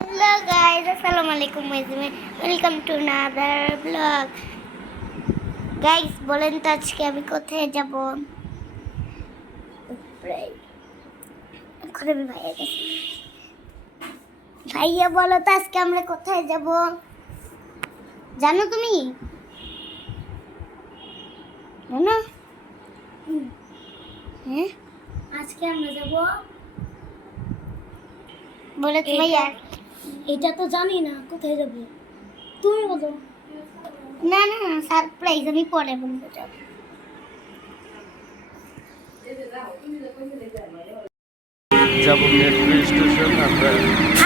Hello guys, Assalamualaikum welcome to another vlog. Guys, বলেন তো আজকে আমি কোথায় যাব? এখন আমি ভাইয়া গেছি। ভাইয়া বলো তো আজকে আমরা কোথায় যাব? জানো তুমি? জানো? হ্যাঁ? আজকে আমরা যাব বলে তো ভাইয়া। এটা তো জানি না কোথায় যাব তুমি বলো না না সারপ্রাইজ, আমি পরে বলবো। যাব মেট্রো স্টেশন।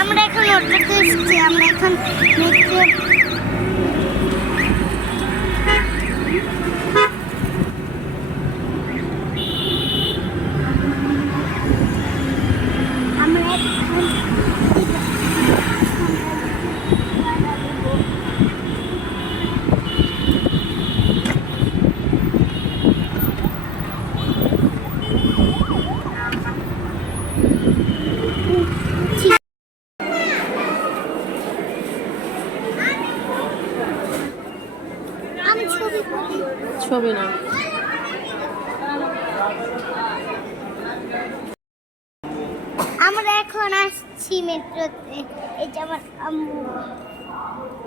আমরা এখন অটোতে এসেছি, আমরা এখন মেট্রো ছবি না আমরা এখন আসছি মেট্রোতে। এই যে আমার আম্মু,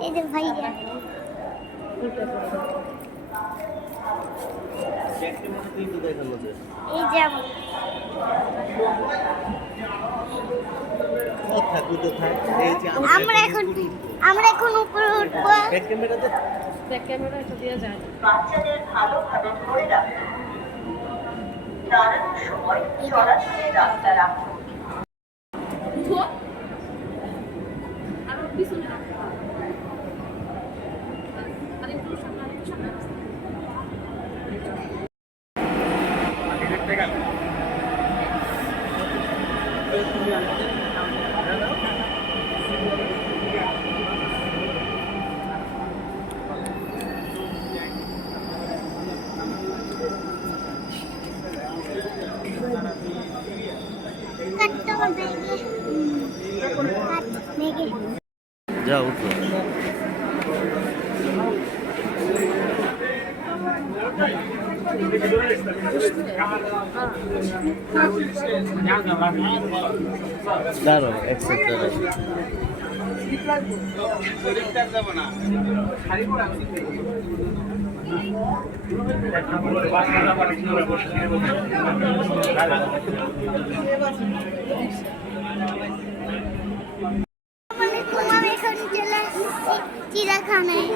এই যে ভাইয়া। এই যে আমরা এখন উপরে উঠবো। ক্যামেরা এটা দিয়ে যায় বাচ্চাদের ভালোভাবে ধরে রাখুন। দাঁড়ানোর সময় সরাসরি রাস্তা রাখুন। যাও তো দাঁড়ো একসাথে আমি এখন চলে আসছি চিড়িয়াখানায়।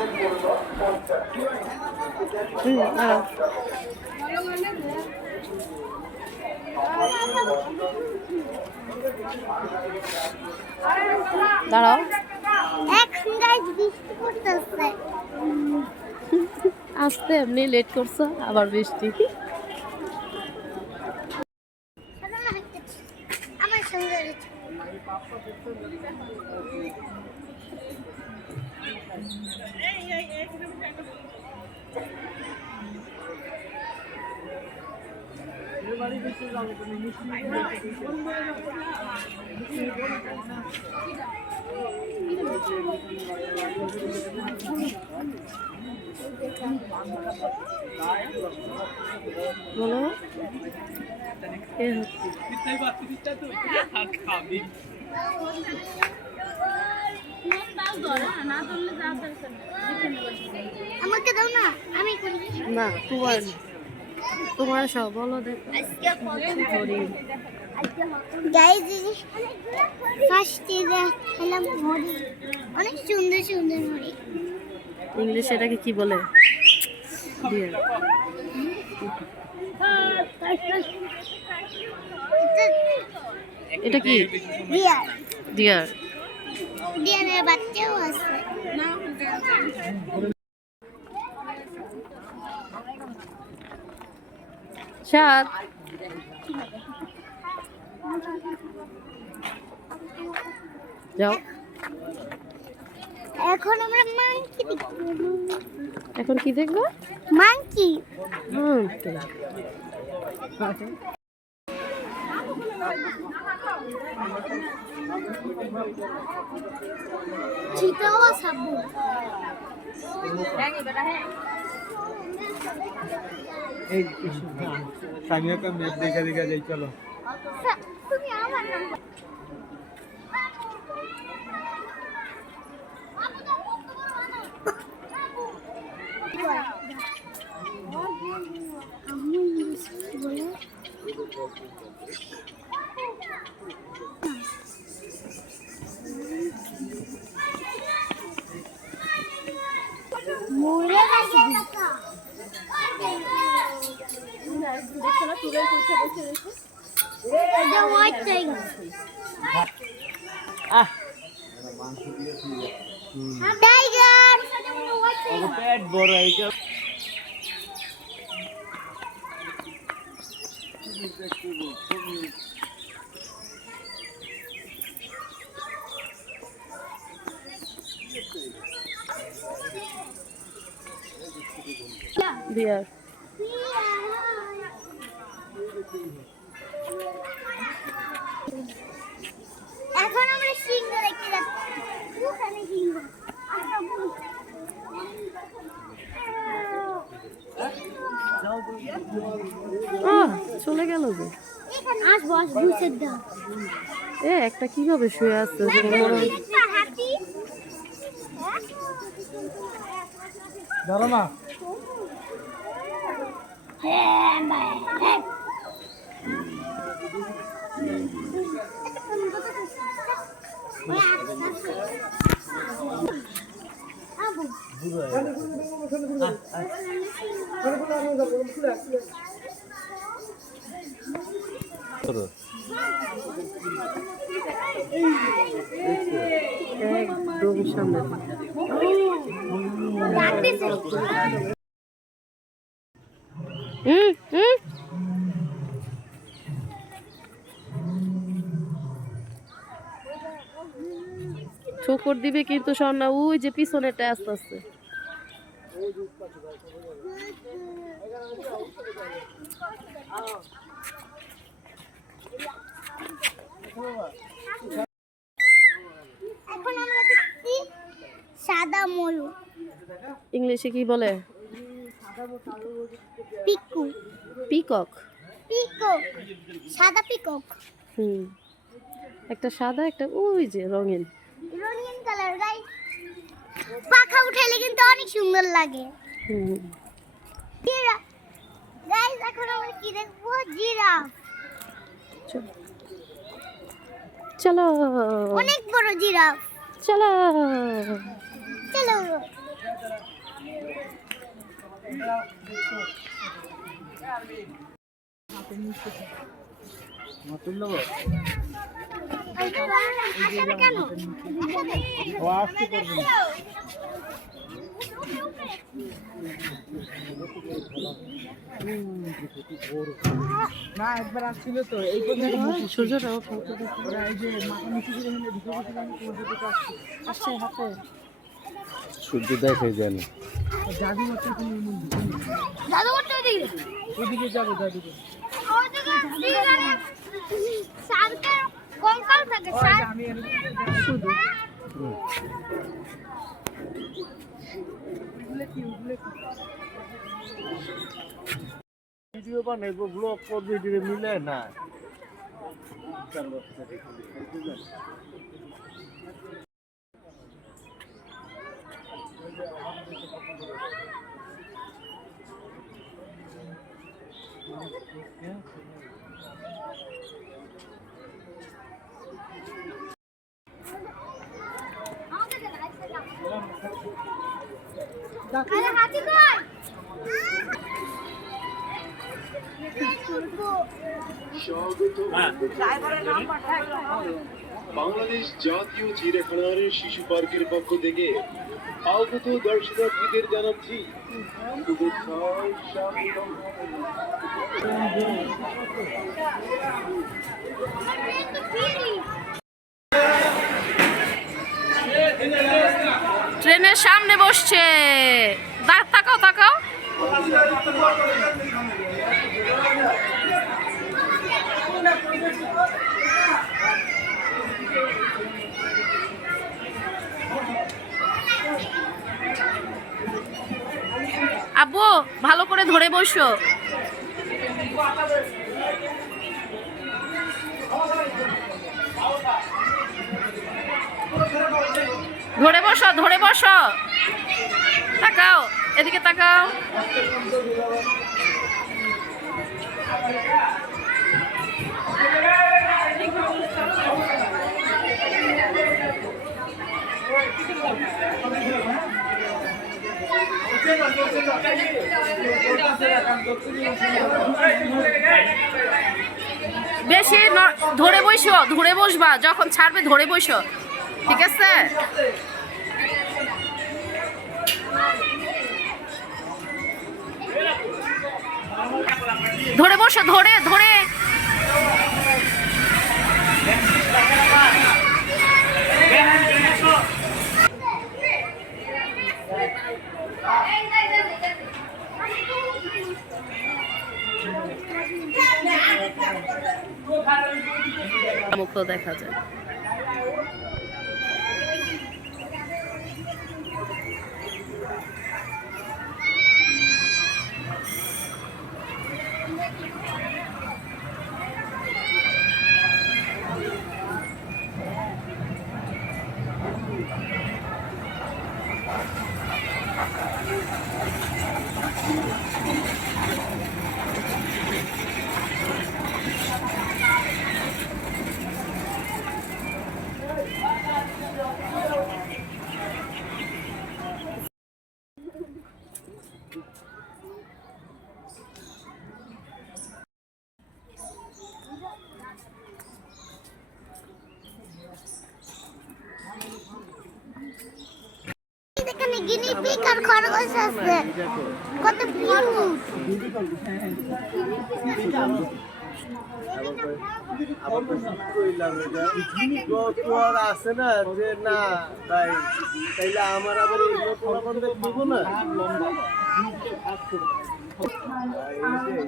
দাঁড়াও এখন গাইজ বৃষ্টি পড়তেছে। আসতে এমনি লেট করছো আবার বৃষ্টি আমার সঙ্গে বলো কে হচ্ছে আমাকে দাও না, আমি করি। না তোমার সব বলো দেখো গাইজ ফার্স্টে খেলাম হরি, অনেক সুন্দর সুন্দর হরি। ইংলিশে এটাকে কি বলে ডিয়ার এটা কি ডিয়ার ডিয়ার ডিয়ারের বাচ্চাও আছে। সাত যাও এখন আমরা মাংকি দেখব। এখন কি দেখবো মাংকি চিতাও সাবু এই সামিয়াকে ম্যাপ দেখে দেখে যাই চলো। তুমি আমার নাম পেট বড় এইটা বিয়ার এখন আমরা সিংহ দেখতে যাচ্ছি। ওখানে সিংহ। আচ্ছা, বল। চলে গেল যে আসবো আসবো বুঝের দাও এ একটা কিভাবে শুয়ে আছে হাতি। ধরো না একদম সামনে ঠোকর দিবে কিন্তু স্বর্ণা ওই যে পিছনেটা আস্তে আস্তে এখন আমরা দেখছি সাদা ময়ূর। ইংলিশে কি বলে পিকু। Peacock peacock. সাদা পিকক। একটা সাদা একটা ওই যে রঙিন রঙিন কালার গাইস। পাখা উঠাইলে কিন্তু অনেক সুন্দর লাগে। জিরাফ। গাইস এখন আমরা কি দেখবো? জিরাফ। চলো অনেক বড় জিরাফ। চলো চলো। আসলে কেন? ও আসতে পারবে না। না একবার আসছিল তো এই সূর্যটা ওরা এই যে মাথা নিচু করে এখানে ঢুকে গেছিলাম তোমার দিকে আসছে হাতে সূর্য দেখে জানি জাদু হচ্ছে তুমি জাদুঘরটা দিকে। ওদিকে যাবো জাদুঘর। ওদিকে জিরাফের শার্কের কঙ্কাল থাকে। শার্ক। আমি শুধু ভিডিও বানাইবো ব্লগ করবো এটা মিলে না আরে হাতি কই? বাংলাদেশ জাতীয় চিড়িয়াখানার শিশু পার্কের পক্ষ থেকে আগত দর্শনার্থীদের জানাচ্ছি শুভেচ্ছার স্বাগতম। ট্রেনের সামনে বসছে তাকাও তাকাও আব্বু ভালো করে ধরে বসো। ধরে বসো, ধরে বসো। তাকাও, এদিকে তাকাও। বেশি ধরে বসো, ধরে বসবা, যখন ছাড়বে ধরে বসো, ঠিক আছে? ধরে বসো, ধরে ধরে। মুখ দেখা যায়। এখানে গিনি পিগ আর খরগোশ আছে, কত কিউট। তোর আছে না যে না তাই তাইলে আমার আবার এগুলো পোলাপান দেখবো না।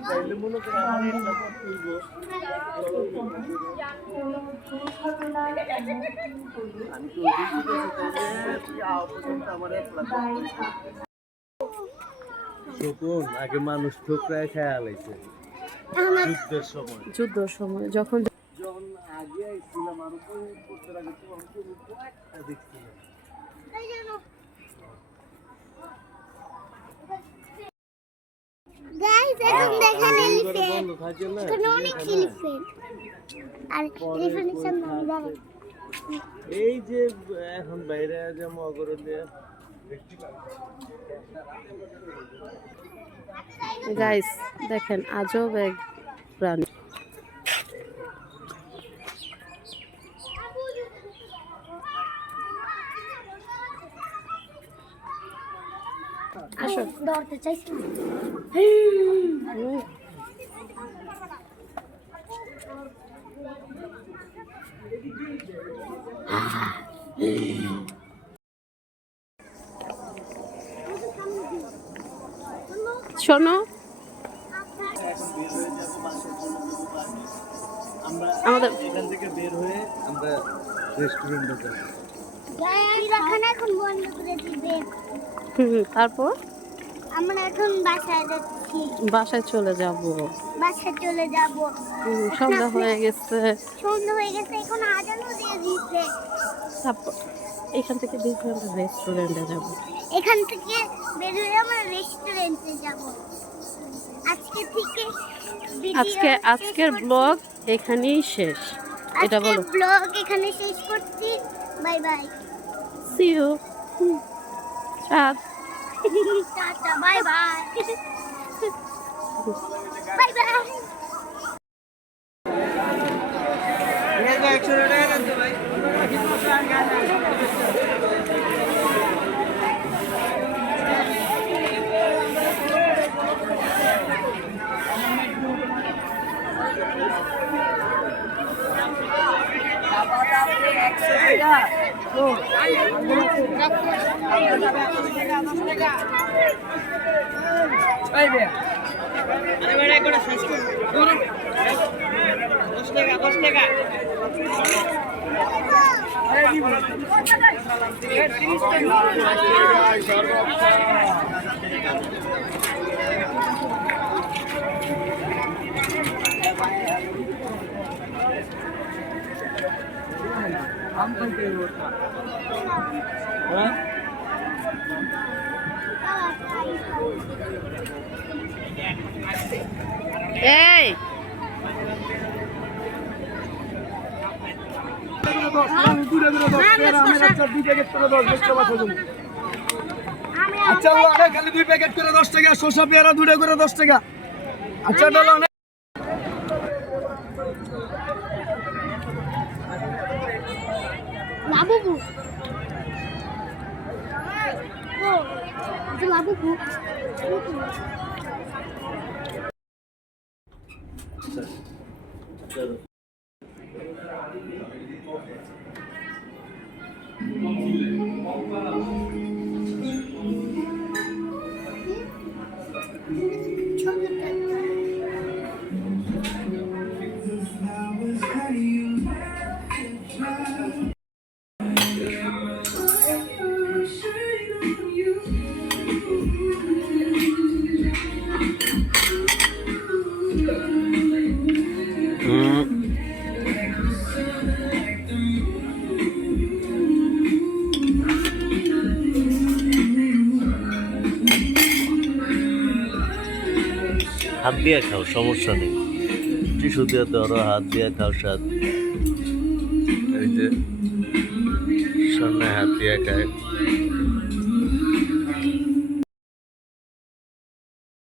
তাইলে মনে করি আমার একটা করবো। আমি তো আমার শকুন আগে মানুষ ঠোকরায় খেয়াল হয়েছে যুদ্ধের সময়। যুদ্ধের সময় যখন যখন আগে ছিলাম আর করতে লাগে তখন একটা দেখছিলাম। গাইস এখন দেখেন এলিফ্যান্ট, এখানে অনেক এলিফ্যান্ট আর এলিফ্যান্টের সামনে আমি দাঁড়াই। এই যে এখন বাইরে যে মগরে দিয়ে গাইস দেখেন আজব এক প্রাণী। আসো, ধরতে চাইছি শোনো, আমরা এখান থেকে বের হয়ে আমরা রেস্টুরেন্টে যাব। গাইস এখানে এখন বন্ধ করে দিবে। তারপর আমরা এখন বাসায় যাচ্ছি, বাসায় চলে যাব। বাসায় চলে যাব। সন্ধ্যা হয়ে গেছে। সন্ধ্যা হয়ে গেছে, এখন আজানও দিয়ে দিয়েছে। তারপর এখান থেকে বের হয়ে আমরা রেস্টুরেন্টে যাব। এখান থেকে বের হয়ে আমরা রেস্টুরেন্টে যাব। আজকের ব্লগ এখানেই শেষ। এটা বলো। আজকের ব্লগ এখানে শেষ করছি। Bye bye, see you. Tata, bye bye, bye bye. টাকা এই আচ্ছা খালি 2 প্যাকেট করে 10 টাকা, শসা পেয়ারা 2টা করে 10 টাকা। আচ্ছা ডালা লাবুবু ও এটা লাবুবু হাত দিয়ে খাও, সমস্যা নেই। টিস্যু দিয়ে ধরো, হাত দিয়ে খাও, স্বাদ। এই যে সামনে হাত দিয়ে খায়।